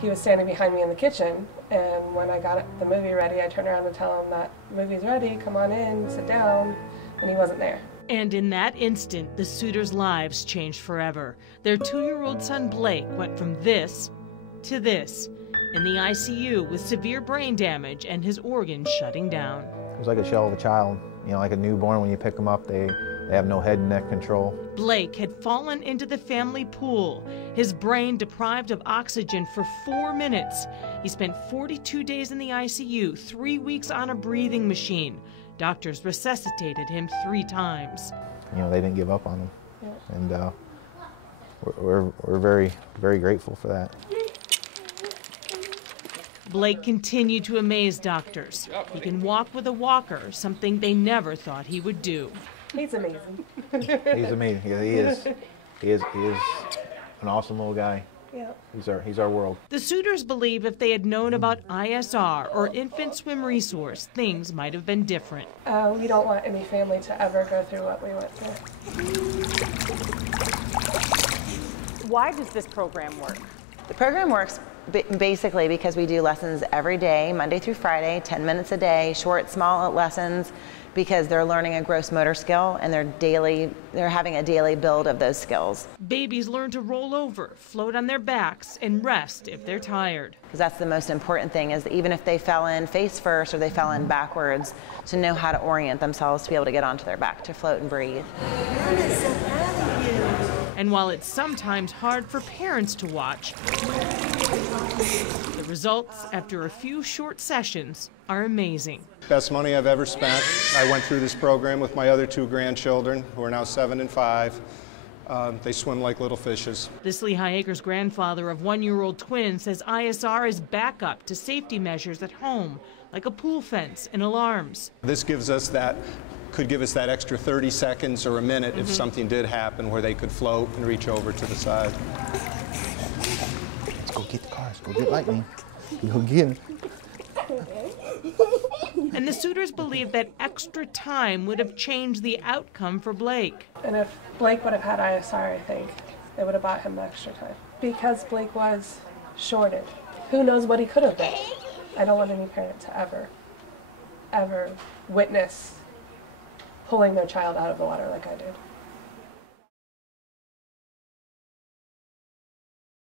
he was standing behind me in the kitchen, and when I got the movie ready, I turned around to tell him that the movie's ready, come on in, sit down, and he wasn't there. And in that instant, the Suters' lives changed forever. Their 2-year-old son, Blake, went from this to this, in the ICU with severe brain damage and his organs shutting down. It was like a shell of a child. You know, like a newborn, when you pick them up, they have no head and neck control. Blake had fallen into the family pool, his brain deprived of oxygen for 4 minutes. He spent 42 days in the ICU, 3 weeks on a breathing machine. Doctors resuscitated him 3 times. You know, they didn't give up on him. Yeah. And we're very, very grateful for that. Blake continued to amaze doctors. He can walk with a walker, something they never thought he would do. He's amazing. He's amazing. Yeah, he is. He is an awesome little guy. Yeah. He's our world. The Suters believe if they had known about ISR or Infant Swim Resource, things might have been different. We don't want any family to ever go through what we went through. Why does this program work? The program works basically because we do lessons every day, Monday through Friday, 10 minutes a day, short, small lessons, because they're learning a gross motor skill and they're having a daily build of those skills. Babies learn to roll over, float on their backs, and rest if they're tired. Because that's the most important thing, is even if they fell in face first or they fell in backwards, to know how to orient themselves to be able to get onto their back, to float and breathe. And while it's sometimes hard for parents to watch, the results after a few short sessions are amazing. Best money I've ever spent. I went through this program with my other 2 grandchildren, who are now 7 and 5. They swim like little fishes. This Lehigh Acres grandfather of 1-year-old twins says ISR is backup to safety measures at home, like a pool fence and alarms. This could give us that extra 30 seconds or a minute if something did happen, where they could float and reach over to the side. Let's go get the cars. Go get Lightning. Go get him. And the Suters believe that extra time would have changed the outcome for Blake. And if Blake would have had ISR, I think it would have bought him the extra time. Because Blake was shorted. Who knows what he could have been? I don't want any parent to ever witness pulling their child out of the water like I did.